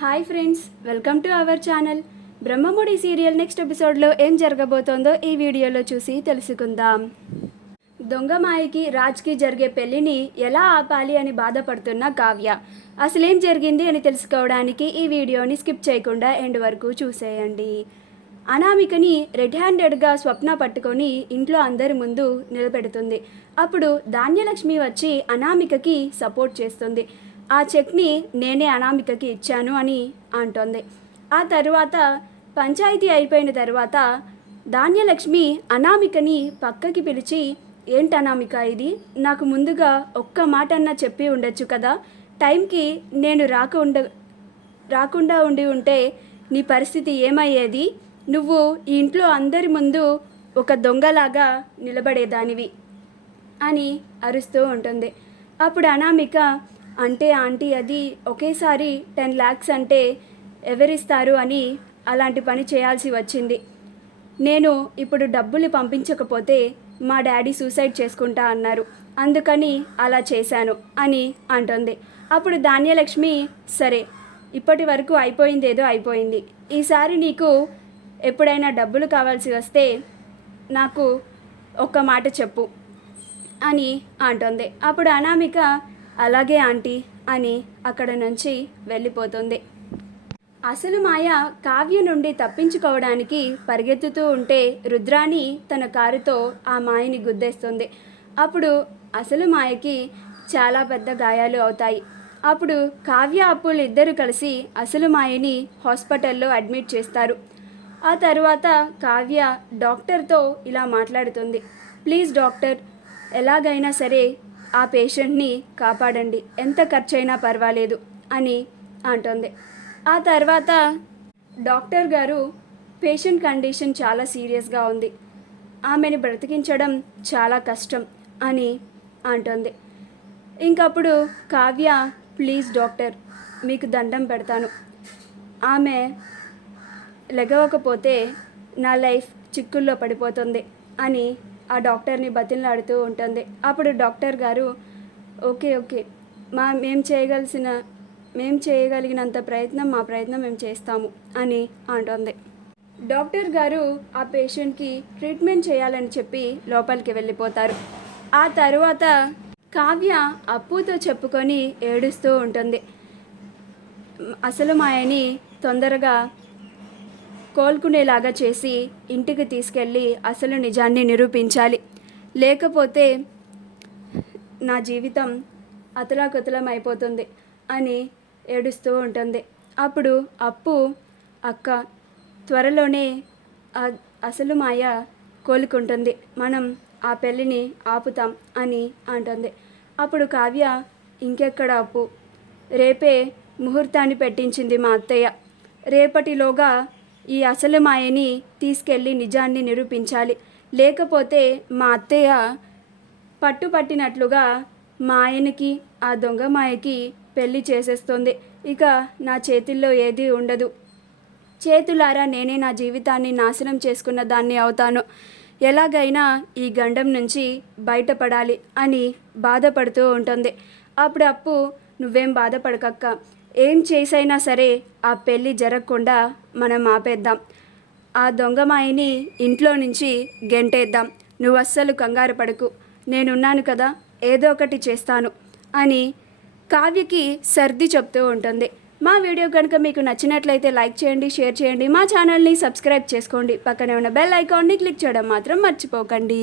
Hi friends, welcome to our channel. Brahmamudi serial next ఎపిసోడ్లో ఏం జరగబోతోందో ఈ వీడియోలో చూసి తెలుసుకుందాం. దొంగమాయికి రాజ్కి జరిగే పెళ్లిని ఎలా ఆపాలి అని బాధపడుతున్న కావ్య. అసలేం జరిగింది అని తెలుసుకోవడానికి ఈ వీడియోని స్కిప్ చేయకుండా ఎండ్ వరకు చూసేయండి. అనామికని రెడ్ హ్యాండెడ్గా స్వప్న పట్టుకొని ఇంట్లో అందరి ముందు నిలబెడుతుంది. అప్పుడు ధాన్యలక్ష్మి వచ్చి అనామికకి సపోర్ట్ చేస్తుంది. ఆ చెక్ని నేనే అనామికకి ఇచ్చాను అని అంటోంది. ఆ తర్వాత పంచాయతీ అయిపోయిన తర్వాత ధాన్యలక్ష్మి అనామికని పక్కకి పిలిచి, ఏంటి అనామిక ఇది, నాకు ముందుగా ఒక్క మాట అన్నా చెప్పి ఉండొచ్చు కదా, టైంకి నేను రాకుండా ఉండి ఉంటే నీ పరిస్థితి ఏమయ్యేది, నువ్వు ఈ ఇంట్లో అందరి ముందు ఒక దొంగలాగా నిలబడేదానివి అని అరుస్తూ ఉంటుంది. అప్పుడు అనామిక, అంటే ఆంటీ అది ఒకేసారి 10 lakhs అంటే ఎవరిస్తారు అని అలాంటి పని చేయాల్సి వచ్చింది. నేను ఇప్పుడు డబ్బులు పంపించకపోతే మా డాడీ సూసైడ్ చేసుకుంటా అన్నారు, అందుకని అలా చేశాను అని అంటుంది. అప్పుడు ధాన్యలక్ష్మి, సరే ఇప్పటి వరకు అయిపోయిందేదో అయిపోయింది, ఈసారి నీకు ఎప్పుడైనా డబ్బులు కావాల్సి వస్తే నాకు ఒక్క మాట చెప్పు అని అంటుంది. అప్పుడు అనామిక, అలాగే ఆంటీ అని అక్కడ నుంచి వెళ్ళిపోతుంది. అసలు మాయ కావ్య నుండి తప్పించుకోవడానికి పరిగెత్తుతూ ఉంటే రుద్రాణి తన కారుతో ఆ మాయని గుద్దేస్తుంది. అప్పుడు అసలు మాయకి చాలా పెద్ద గాయాలు అవుతాయి. అప్పుడు కావ్య అప్పులు ఇద్దరు కలిసి అసలు మాయని హాస్పిటల్లో అడ్మిట్ చేస్తారు. ఆ తర్వాత కావ్య డాక్టర్తో ఇలా మాట్లాడుతుంది, ప్లీజ్ డాక్టర్, ఎలాగైనా సరే ఆ పేషెంట్ని కాపాడండి, ఎంత ఖర్చైనా పర్వాలేదు అని అంటుంది. ఆ తర్వాత డాక్టర్ గారు, పేషెంట్ కండిషన్ చాలా సీరియస్గా ఉంది, ఆమెను బ్రతికించడం చాలా కష్టం అని అంటుంది. ఇంకప్పుడు కావ్య, ప్లీజ్ డాక్టర్, మీకు దండం పెడతాను, ఆమె లెగవకపోతే నా లైఫ్ చిక్కుల్లో పడిపోతుంది అని ఆ డాక్టర్ని బతిమలాడుతూ ఉంటుంది. అప్పుడు డాక్టర్ గారు, ఓకే మేము చేయగలిగినంత మా ప్రయత్నం మేము చేస్తాము అని అంటుంది. డాక్టర్ గారు ఆ పేషెంట్కి ట్రీట్మెంట్ చేయాలని చెప్పి లోపలికి వెళ్ళిపోతారు. ఆ తర్వాత కావ్య అప్పుతో చెప్పుకొని ఏడుస్తూ ఉంటుంది. అసలు మాయని తొందరగా కోలుకునేలాగా చేసి ఇంటికి తీసుకెళ్ళి అసలు నిజాన్ని నిరూపించాలి, లేకపోతే నా జీవితం అతలాకుతలం అయిపోతుంది అని ఏడుస్తూ ఉంటుంది. అప్పుడు అప్పు, అక్క, త్వరలోనే అసలు మాయ కోలుకుంటుంది, మనం ఆ పెళ్ళిని ఆపుతాం అని అంటుంది. అప్పుడు కావ్య, ఇంకెక్కడ అప్పు, రేపే ముహూర్తాన్ని పెట్టించింది మా అత్తయ్య, రేపటిలోగా ఈ అసలు మాయని తీసుకెళ్ళి నిజాన్ని నిరూపించాలి, లేకపోతే మా అత్తయ్య పట్టుపట్టినట్లుగా మా ఆయనకి ఆ దొంగ మాయకి పెళ్లి చేసేస్తుంది, ఇక నా చేతుల్లో ఏదీ ఉండదు, చేతులారా నేనే నా జీవితాన్ని నాశనం చేసుకున్న దాన్ని అవుతాను, ఎలాగైనా ఈ గండం నుంచి బయటపడాలి అని బాధపడుతూ ఉంటుంది. అప్పుడు అప్పు, నువ్వేం బాధపడకక్క, ఏం చేసైనా సరే ఆ పెళ్ళి జరగకుండా మనం ఆపేద్దాం, ఆ దొంగమాయిని ఇంట్లో నుంచి గెంటేద్దాం, నువ్వు అస్సలు కంగారు పడకు, నేనున్నాను కదా, ఏదో ఒకటి చేస్తాను అని కావ్యకి సర్ది చెప్తూ ఉంటుంది. మా వీడియో కనుక మీకు నచ్చినట్లయితే లైక్ చేయండి, షేర్ చేయండి, మా ఛానల్ని సబ్స్క్రైబ్ చేసుకోండి, పక్కనే ఉన్న బెల్ ఐకాన్ని క్లిక్ చేయడం మాత్రం మర్చిపోకండి.